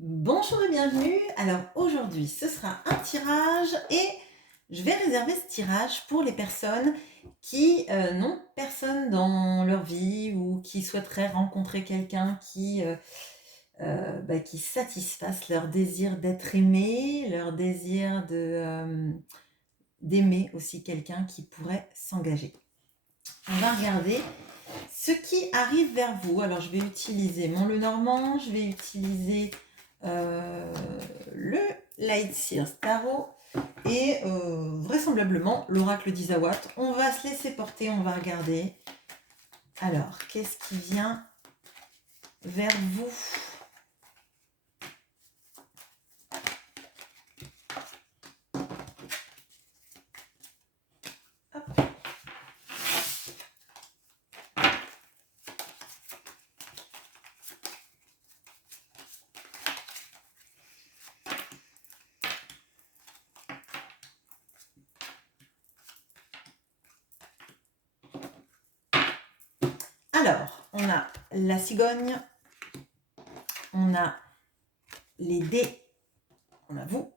Bonjour et bienvenue. Alors aujourd'hui, ce sera un tirage et je vais réserver ce tirage pour les personnes qui n'ont personne dans leur vie ou qui souhaiteraient rencontrer quelqu'un qui satisfasse leur désir d'être aimé, leur désir d'aimer aussi quelqu'un qui pourrait s'engager. On va regarder ce qui arrive vers vous. Alors je vais utiliser mon Lenormand, je vais utiliser le Light Sears Tarot et vraisemblablement l'oracle d'Isawat. On va se laisser porter, on va regarder. Alors, qu'est-ce qui vient vers vous? Hop. Alors, on a la cigogne, on a les dés, on a vous.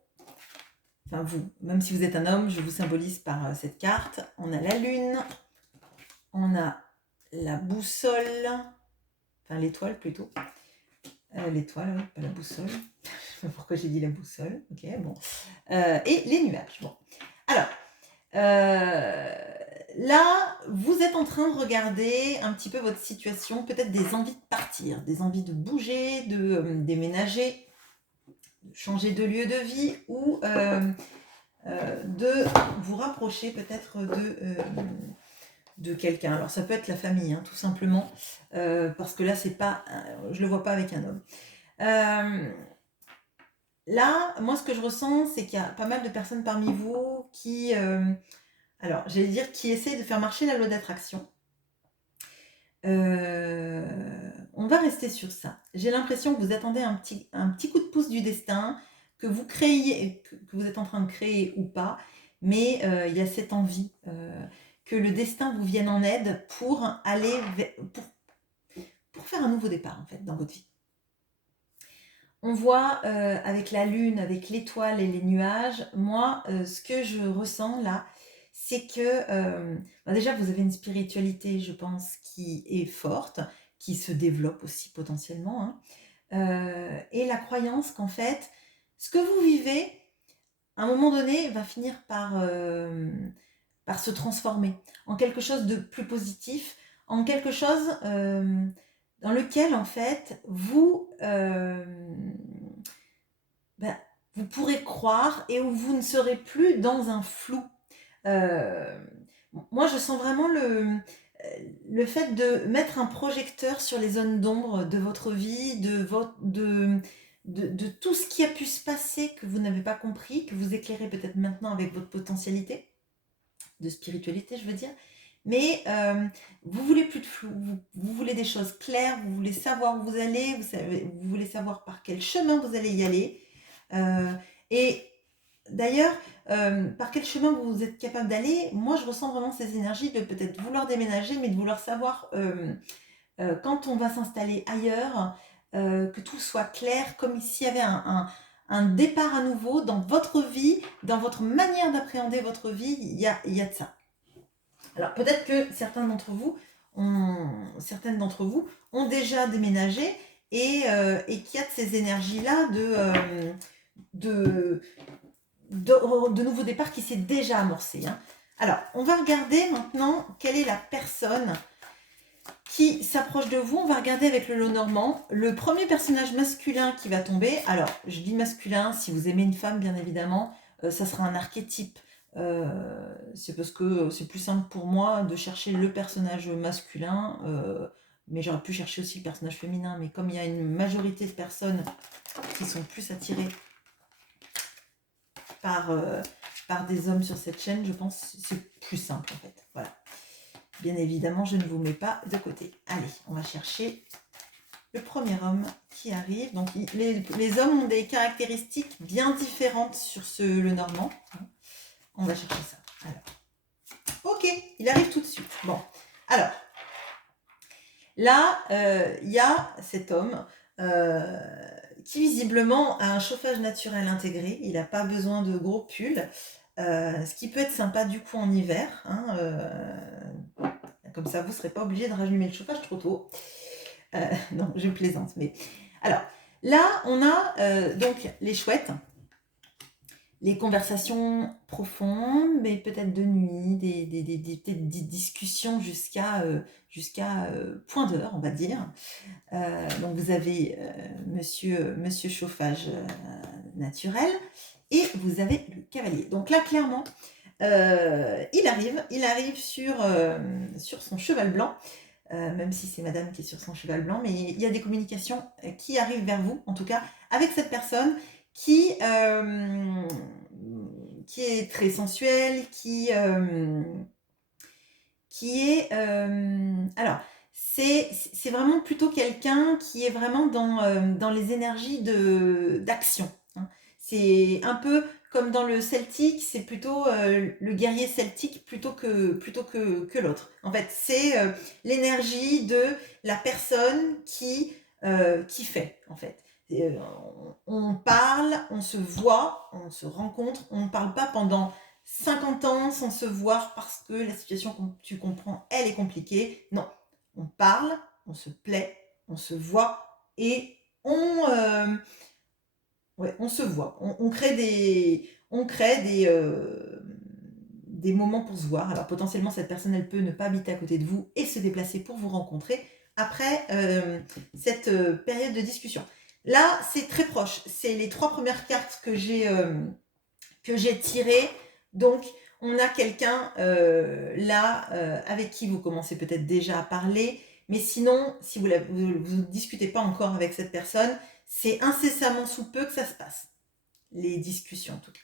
Enfin vous, même si vous êtes un homme, je vous symbolise par cette carte. On a la lune, on a la boussole, enfin l'étoile plutôt. L'étoile, oui, pas la boussole. Je sais pas pourquoi j'ai dit la boussole. Ok, bon. Et les nuages. Bon. Alors, là, vous êtes en train de regarder un petit peu votre situation, peut-être des envies de partir, des envies de bouger, de déménager, de changer de lieu de vie ou de vous rapprocher peut-être de quelqu'un. Alors ça peut être la famille, hein, tout simplement, parce que là c'est pas, je le vois pas avec un homme. Là, moi ce que je ressens, c'est qu'il y a pas mal de personnes parmi vous qui, alors j'allais dire, qui essaient de faire marcher la loi d'attraction. On va rester sur ça. J'ai l'impression que vous attendez un petit coup de pouce du destin, que vous créez, que vous êtes en train de créer ou pas, mais il y a cette envie que le destin vous vienne en aide pour aller pour faire un nouveau départ en fait dans votre vie. On voit avec la lune, avec l'étoile et les nuages, moi ce que je ressens là, c'est que déjà vous avez une spiritualité, je pense, qui est forte, qui se développe aussi potentiellement, hein, et la croyance qu'en fait, ce que vous vivez, à un moment donné, va finir par se transformer en quelque chose de plus positif, en quelque chose dans lequel, en fait, ben, vous pourrez croire et où vous ne serez plus dans un flou. Moi, je sens vraiment le fait de mettre un projecteur sur les zones d'ombre de votre vie, de tout ce qui a pu se passer que vous n'avez pas compris, que vous éclairez peut-être maintenant avec votre potentialité, de spiritualité, je veux dire. Mais vous voulez plus de flou, vous voulez des choses claires, vous voulez savoir où vous allez, vous voulez savoir par quel chemin vous allez y aller. Et d'ailleurs, par quel chemin vous êtes capable d'aller, moi je ressens vraiment ces énergies de peut-être vouloir déménager, mais de vouloir savoir quand on va s'installer ailleurs, que tout soit clair, comme s'il y avait un départ à nouveau dans votre vie, dans votre manière d'appréhender votre vie, il y a de ça. Alors peut-être que certaines d'entre vous ont déjà déménagé et qu'il y a de ces énergies-là de, de nouveau départ qui s'est déjà amorcé, hein. Alors, on va regarder maintenant quelle est la personne qui s'approche de vous. On va regarder avec le lot normand. Le premier personnage masculin qui va tomber, alors je dis masculin, si vous aimez une femme, bien évidemment, ça sera un archétype. C'est parce que c'est plus simple pour moi de chercher le personnage masculin, mais j'aurais pu chercher aussi le personnage féminin. Mais comme il y a une majorité de personnes qui sont plus attirées par des hommes sur cette chaîne, je pense que c'est plus simple en fait. Voilà. Bien évidemment, je ne vous mets pas de côté. Allez, on va chercher le premier homme qui arrive. Donc, les hommes ont des caractéristiques bien différentes sur le normand. On va chercher ça. Alors, ok, il arrive tout de suite. Bon, alors, là, il y a cet homme qui visiblement a un chauffage naturel intégré. Il n'a pas besoin de gros pulls, ce qui peut être sympa du coup en hiver, hein, comme ça vous ne serez pas obligé de rallumer le chauffage trop tôt. Non, je plaisante, mais... Alors, là, on a donc les chouettes, les conversations profondes, mais peut-être de nuit, des discussions jusqu'à point d'heure, on va dire. Donc vous avez monsieur chauffage naturel et vous avez le cavalier. Donc là, clairement, il arrive sur son cheval blanc, même si c'est madame qui est sur son cheval blanc, mais il y a des communications qui arrivent vers vous, en tout cas, avec cette personne qui est très sensuelle, qui est... alors, c'est vraiment plutôt quelqu'un qui est vraiment dans les énergies d'action, hein. C'est un peu comme dans le celtique, c'est plutôt le guerrier celtique plutôt que l'autre. En fait, c'est l'énergie de la personne qui fait, en fait. On parle, on se voit, on se rencontre, on ne parle pas pendant 50 ans sans se voir parce que la situation, comme tu comprends, elle est compliquée. Non, on parle, on se plaît, on se voit et on se voit. On crée des moments pour se voir. Alors potentiellement, cette personne, elle peut ne pas habiter à côté de vous et se déplacer pour vous rencontrer après cette période de discussion. Là, c'est très proche. C'est les 3 premières cartes que j'ai tirées. Donc, on a quelqu'un là avec qui vous commencez peut-être déjà à parler. Mais sinon, si vous ne discutez pas encore avec cette personne, c'est incessamment sous peu que ça se passe. Les discussions, en tout cas.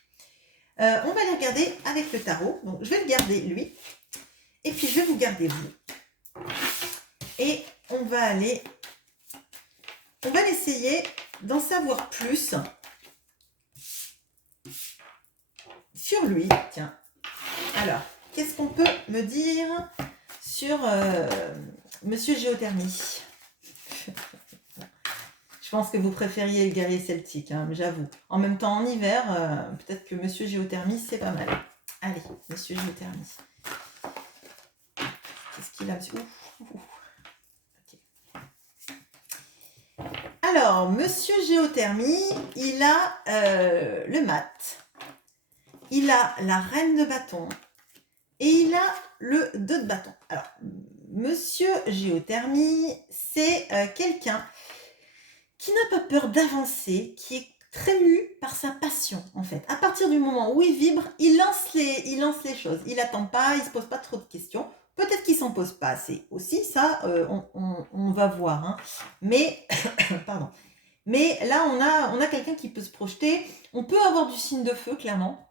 On va les regarder avec le tarot. Donc, je vais le garder, lui. Et puis, je vais vous garder, vous. Et on va essayer d'en savoir plus sur lui. Tiens. Alors, qu'est-ce qu'on peut me dire sur Monsieur Géothermie? Je pense que vous préfériez le guerrier celtique, hein, j'avoue. En même temps, en hiver, peut-être que Monsieur Géothermie, c'est pas mal. Allez, Monsieur Géothermie. Qu'est-ce qu'il a, monsieur? Okay. Alors, Monsieur Géothermie, il a le mat. Il a la reine de bâton. Et il a le 2 de bâton. Alors, Monsieur Géothermie, c'est quelqu'un qui n'a pas peur d'avancer, qui est très mu par sa passion, en fait. À partir du moment où il vibre, il lance les choses. Il n'attend pas, il ne se pose pas trop de questions. Peut-être qu'il ne s'en pose pas assez aussi, ça, on va voir. Hein. Mais, pardon. Mais là, on a quelqu'un qui peut se projeter. On peut avoir du signe de feu, clairement.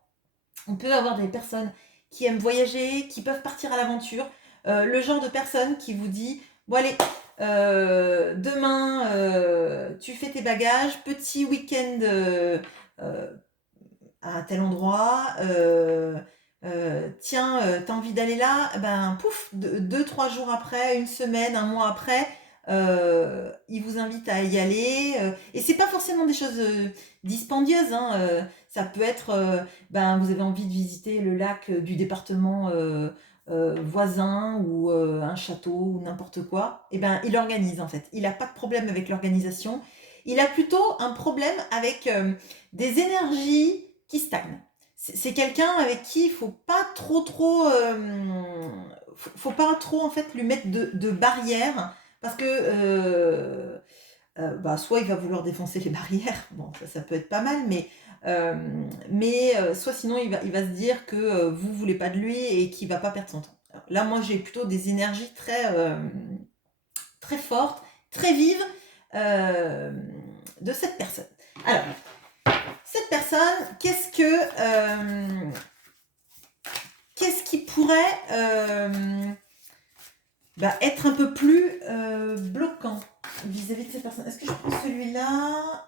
On peut avoir des personnes qui aiment voyager, qui peuvent partir à l'aventure. Le genre de personne qui vous dit, bon allez, demain, tu fais tes bagages, petit week-end à tel endroit, tiens, t'as envie d'aller là, ben pouf, 2-3 jours après, une semaine, un mois après, il vous invite à y aller. Et c'est pas forcément des choses dispendieuses, hein, ça peut être, ben vous avez envie de visiter le lac du département voisin ou un château ou n'importe quoi, et ben il organise en fait. Il n'a pas de problème avec l'organisation. Il a plutôt un problème avec des énergies qui stagnent. C'est quelqu'un avec qui il faut pas trop faut pas trop en fait lui mettre de barrières parce que bah, soit il va vouloir défoncer les barrières, bon ça peut être pas mal, mais soit sinon il va se dire que vous voulez pas de lui et qu'il va pas perdre son temps. Alors, là moi j'ai plutôt des énergies très fortes, très vives de cette personne. Alors cette personne, qu'est-ce qui pourrait être un peu plus bloquant vis-à-vis de cette personne? Est-ce que je prends celui-là?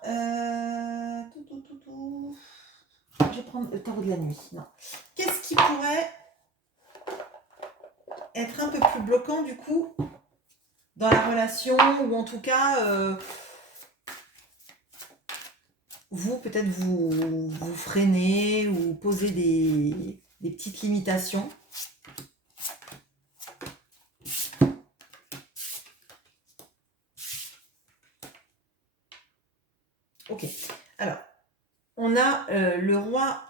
Je vais prendre le tarot de la nuit. Non. Qu'est-ce qui pourrait être un peu plus bloquant du coup dans la relation, ou en tout cas vous, peut-être, vous freinez ou posez des petites limitations. Ok. Alors, on a le roi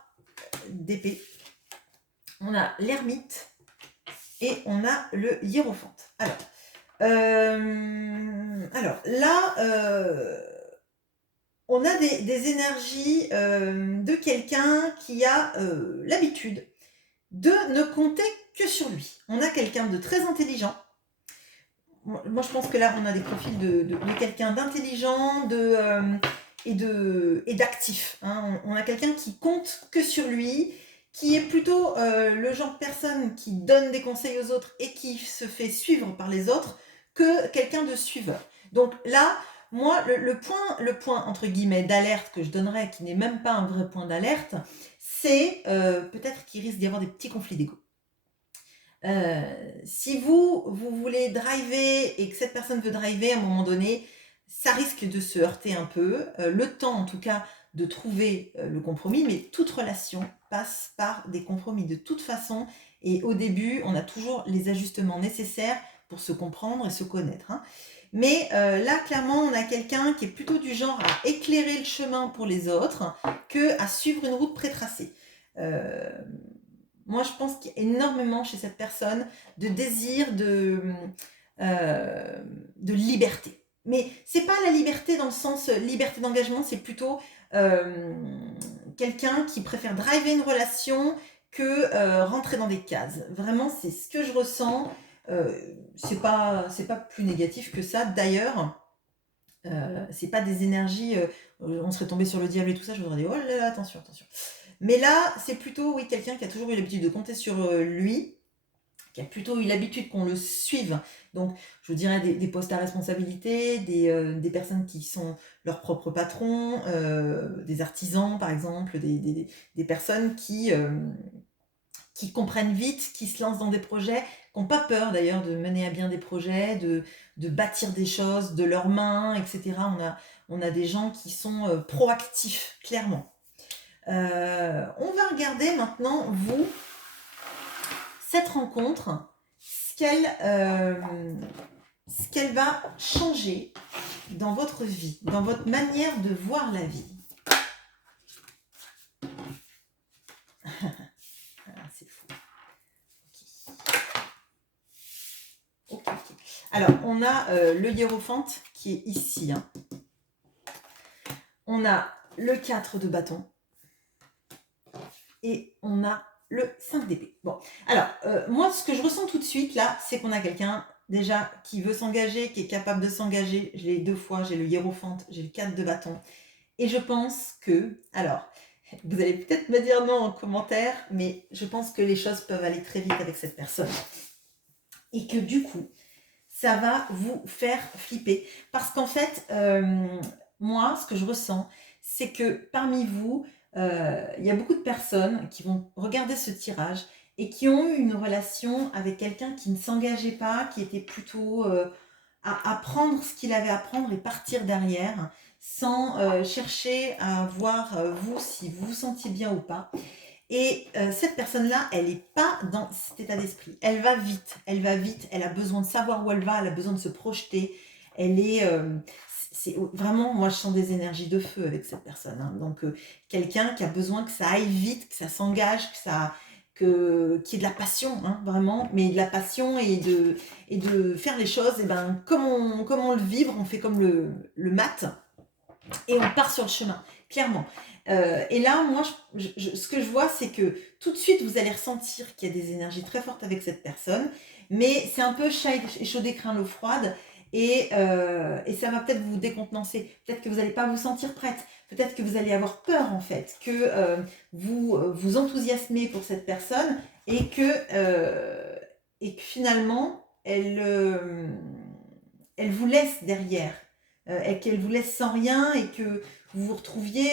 d'épée, on a l'ermite et on a le hiérophante. Alors là, on a des énergies de quelqu'un qui a l'habitude de ne compter que sur lui. On a quelqu'un de très intelligent. Moi, je pense que là, on a des profils de quelqu'un d'intelligent et d'actif. Hein. On a quelqu'un qui compte que sur lui, qui est plutôt le genre de personne qui donne des conseils aux autres et qui se fait suivre par les autres que quelqu'un de suiveur. Donc là, moi, le point entre guillemets d'alerte que je donnerais, qui n'est même pas un vrai point d'alerte, c'est peut-être qu'il risque d'y avoir des petits conflits d'ego. Si vous voulez driver et que cette personne veut driver à un moment donné, ça risque de se heurter un peu. Le temps, en tout cas, de trouver le compromis, mais toute relation passe par des compromis de toute façon. Et au début, on a toujours les ajustements nécessaires pour se comprendre et se connaître. Hein. Mais là, clairement, on a quelqu'un qui est plutôt du genre à éclairer le chemin pour les autres que à suivre une route prétracée. Moi, je pense qu'il y a énormément chez cette personne de désir de liberté. Mais c'est pas la liberté dans le sens liberté d'engagement, c'est plutôt quelqu'un qui préfère driver une relation que rentrer dans des cases. Vraiment, c'est ce que je ressens. C'est pas plus négatif que ça. D'ailleurs, c'est pas des énergies. On serait tombé sur le diable et tout ça. Je voudrais dire oh là là, attention, attention. Mais là, c'est plutôt, oui, quelqu'un qui a toujours eu l'habitude de compter sur lui, qui a plutôt eu l'habitude qu'on le suive. Donc, je vous dirais des postes à responsabilité, des personnes qui sont leurs propres patrons, des artisans, par exemple, des personnes qui comprennent vite, qui se lancent dans des projets, qui n'ont pas peur d'ailleurs de mener à bien des projets, de bâtir des choses de leurs mains, etc. On a des gens qui sont proactifs, clairement. On va regarder maintenant, vous, cette rencontre, ce qu'elle va changer dans votre vie, dans votre manière de voir la vie. C'est fou. Okay. Alors, on a le hiérophante qui est ici. Hein. On a le 4 de bâton. Et on a le 5 d'épée. Bon, alors, moi, ce que je ressens tout de suite, là, c'est qu'on a quelqu'un, déjà, qui veut s'engager, qui est capable de s'engager. Je l'ai 2 fois, j'ai le hiérophante, j'ai le 4 de bâton. Et je pense que, alors, vous allez peut-être me dire non en commentaire, mais je pense que les choses peuvent aller très vite avec cette personne. Et que du coup, ça va vous faire flipper. Parce qu'en fait, moi, ce que je ressens, c'est que parmi vous, il y a beaucoup de personnes qui vont regarder ce tirage et qui ont eu une relation avec quelqu'un qui ne s'engageait pas, qui était plutôt à apprendre ce qu'il avait à apprendre et partir derrière, sans chercher à voir vous si vous vous sentiez bien ou pas. Et cette personne-là, elle n'est pas dans cet état d'esprit. Elle va vite, elle a besoin de savoir où elle va, elle a besoin de se projeter. Elle est... c'est vraiment, moi je sens des énergies de feu avec cette personne. Hein. Donc quelqu'un qui a besoin que ça aille vite, que ça s'engage, qu'il y ait de la passion, hein, vraiment, mais de la passion et de faire les choses, et ben, comme on le vibre, on fait comme le mat, et on part sur le chemin, clairement. Et là, moi, ce que je vois, c'est que tout de suite, vous allez ressentir qu'il y a des énergies très fortes avec cette personne, mais c'est un peu chat échaudé craint l'eau froide, et ça va peut-être vous décontenancer. Peut-être que vous n'allez pas vous sentir prête. Peut-être que vous allez avoir peur, en fait, que vous vous enthousiasmez pour cette personne et que finalement, elle vous laisse derrière. Et qu'elle vous laisse sans rien et que vous vous retrouviez...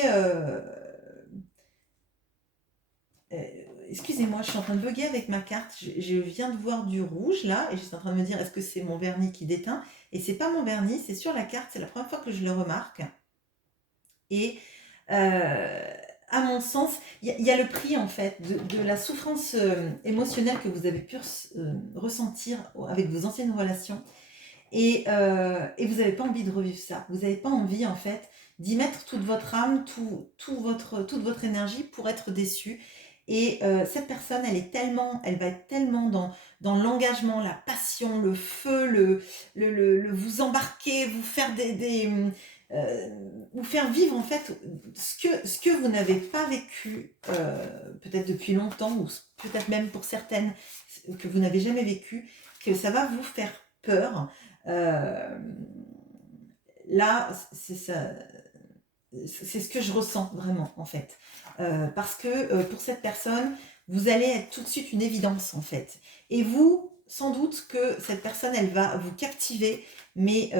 excusez-moi, je suis en train de bugger avec ma carte. Je viens de voir du rouge là et je suis en train de me dire est-ce que c'est mon vernis qui déteint? Et c'est pas mon vernis, c'est sur la carte. C'est la première fois que je le remarque. Et À mon sens, il y a le prix en fait de la souffrance émotionnelle que vous avez pu ressentir avec vos anciennes relations et vous n'avez pas envie de revivre ça. Vous n'avez pas envie en fait d'y mettre toute votre âme, toute votre énergie pour être déçu. Et cette personne, elle va être tellement dans l'engagement, la passion, le feu, vous embarquer, vous faire euh, vous faire vivre en fait ce que vous n'avez pas vécu peut-être depuis longtemps ou peut-être même pour certaines que vous n'avez jamais vécu, que ça va vous faire peur. Euh, Là, c'est ça, c'est ce que je ressens vraiment en fait. Parce que pour cette personne, vous allez être tout de suite une évidence en fait. Et vous, sans doute que cette personne, elle va vous captiver, mais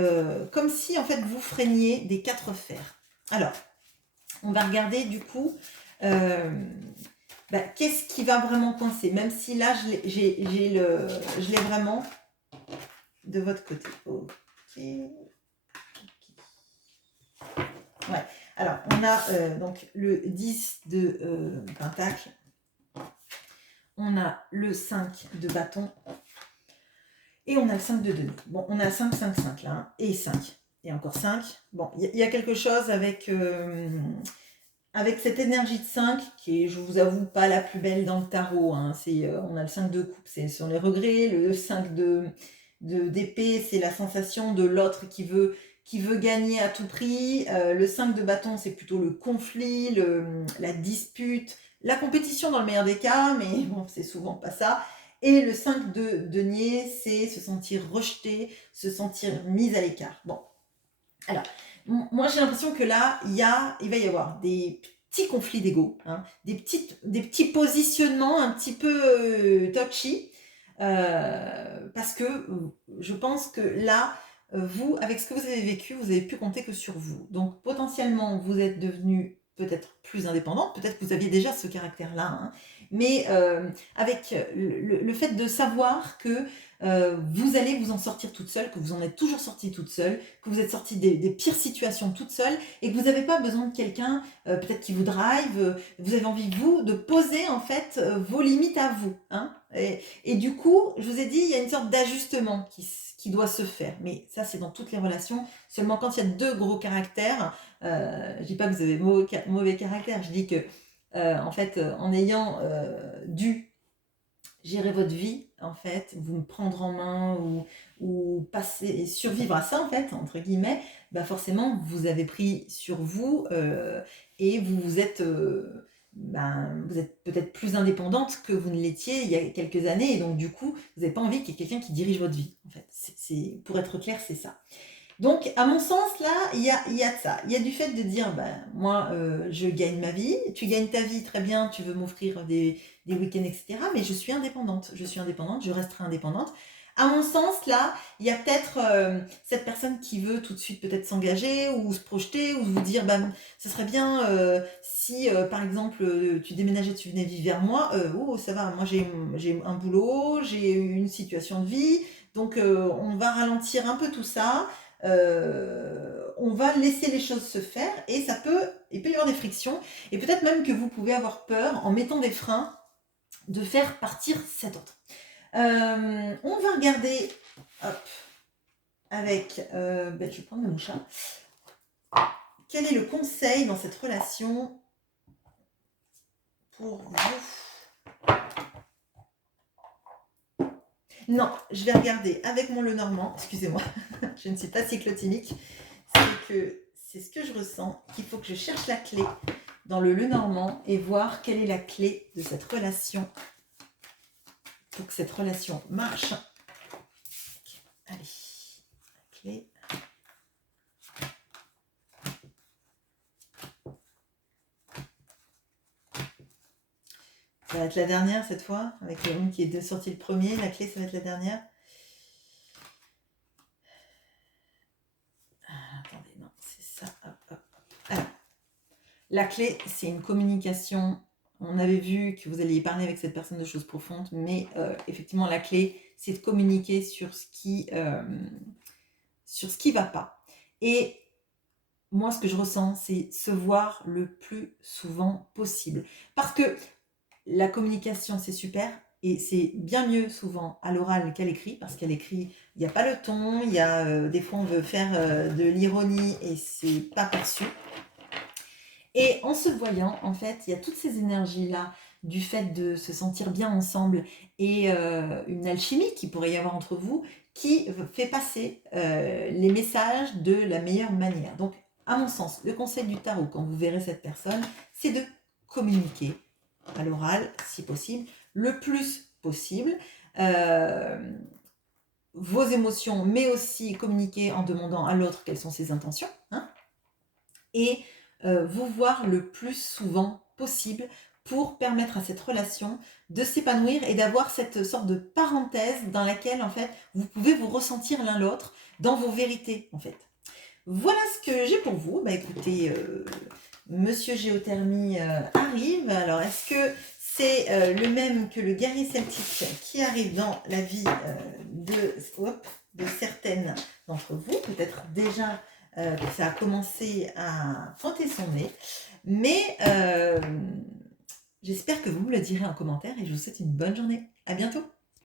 comme si en fait vous freiniez des quatre fers. Alors, on va regarder du coup qu'est-ce qui va vraiment coincer, même si là je l'ai vraiment de votre côté. Ok. Ouais. Alors, on a donc le 10 de pentacle, on a le 5 de bâton, et on a le 5 de denier. Bon, on a 5, 5, 5 là, hein, et 5. Et encore 5. Bon, il y a quelque chose avec cette énergie de 5 qui est, je vous avoue, pas la plus belle dans le tarot. Hein. On a le 5 de coupe, c'est sur les regrets. Le 5 d'épée, c'est la sensation de l'autre qui veut gagner à tout prix. Le 5 de bâton, c'est plutôt le conflit, la dispute, la compétition dans le meilleur des cas, mais bon, c'est souvent pas ça. Et le 5 de denier, c'est se sentir rejeté, se sentir mis à l'écart. Bon, alors, moi j'ai l'impression que là, il va y avoir des petits conflits d'ego, hein, des petits positionnements un petit peu touchy, parce que je pense que là, vous, avec ce que vous avez vécu, vous avez pu compter que sur vous. Donc potentiellement, vous êtes devenu peut-être plus indépendante, peut-être que vous aviez déjà ce caractère-là, hein, mais avec le fait de savoir que vous allez vous en sortir toute seule, que vous en êtes toujours sortie toute seule, que vous êtes sortie des pires situations toute seule et que vous n'avez pas besoin de quelqu'un peut-être qui vous drive, vous avez envie, vous, de poser en fait vos limites à vous. Hein, et du coup, je vous ai dit, il y a une sorte d'ajustement qui doit se faire. Mais ça, c'est dans toutes les relations. Seulement quand il y a deux gros caractères, je ne dis pas que vous avez mauvais caractère, je dis que en fait, en ayant dû gérer votre vie, en fait, vous me prendre en main ou passer, survivre à ça, en fait, entre guillemets, bah forcément, vous avez pris sur vous et vous êtes peut-être plus indépendante que vous ne l'étiez il y a quelques années et donc du coup, vous n'avez pas envie qu'il y ait quelqu'un qui dirige votre vie, en fait. Pour être clair, c'est ça. Donc, à mon sens, là, il y a de ça. Il y a du fait de dire, moi, je gagne ma vie, tu gagnes ta vie, très bien, tu veux m'offrir des week-ends, etc. Mais je suis indépendante. Je resterai indépendante. À mon sens, là, il y a peut-être cette personne qui veut tout de suite peut-être s'engager ou se projeter ou vous dire, ce serait bien si, par exemple, tu déménageais, tu venais vivre vers moi. Oh, ça va, moi j'ai un boulot, j'ai une situation de vie, donc on va ralentir un peu tout ça. On va laisser les choses se faire et il peut y avoir des frictions et peut-être même que vous pouvez avoir peur en mettant des freins de faire partir cet autre. On va regarder, hop, avec, je vais prendre le mouchard. Quel est le conseil dans cette relation pour vous? Non, je vais regarder avec mon Lenormand, excusez-moi, je ne suis pas cyclotimique, c'est ce que je ressens, qu'il faut que je cherche la clé dans le Lenormand et voir quelle est la clé de cette relation pour que cette relation marche. Allez, la clé. Ça va être la dernière cette fois, avec le homme qui est sorti le premier, la clé ça va être la dernière. Attendez, non, c'est ça, hop, hop. Alors, la clé, c'est une communication. On avait vu que vous alliez parler avec cette personne de choses profondes, mais effectivement, la clé, c'est de communiquer sur ce qui va pas. Et moi, ce que je ressens, c'est se voir le plus souvent possible. Parce que la communication, c'est super et c'est bien mieux souvent à l'oral qu'à l'écrit, parce qu'à l'écrit, il n'y a pas le ton, il y a, des fois, on veut faire, de l'ironie et c'est pas perçu. Et en se voyant, en fait, il y a toutes ces énergies-là, du fait de se sentir bien ensemble et une alchimie qui pourrait y avoir entre vous, qui fait passer les messages de la meilleure manière. Donc, à mon sens, le conseil du tarot, quand vous verrez cette personne, c'est de communiquer à l'oral, si possible, le plus possible. Euh, Vos émotions, mais aussi communiquer en demandant à l'autre quelles sont ses intentions, hein, et vous voir le plus souvent possible pour permettre à cette relation de s'épanouir et d'avoir cette sorte de parenthèse dans laquelle, en fait, vous pouvez vous ressentir l'un l'autre dans vos vérités, en fait. Voilà ce que j'ai pour vous. Bah écoutez, Monsieur Géothermie arrive. Alors, est-ce que c'est le même que le guerrier celtique qui arrive dans la vie de certaines d'entre vous? Peut-être déjà que ça a commencé à pointer son nez. Mais j'espère que vous me le direz en commentaire et je vous souhaite une bonne journée. À bientôt!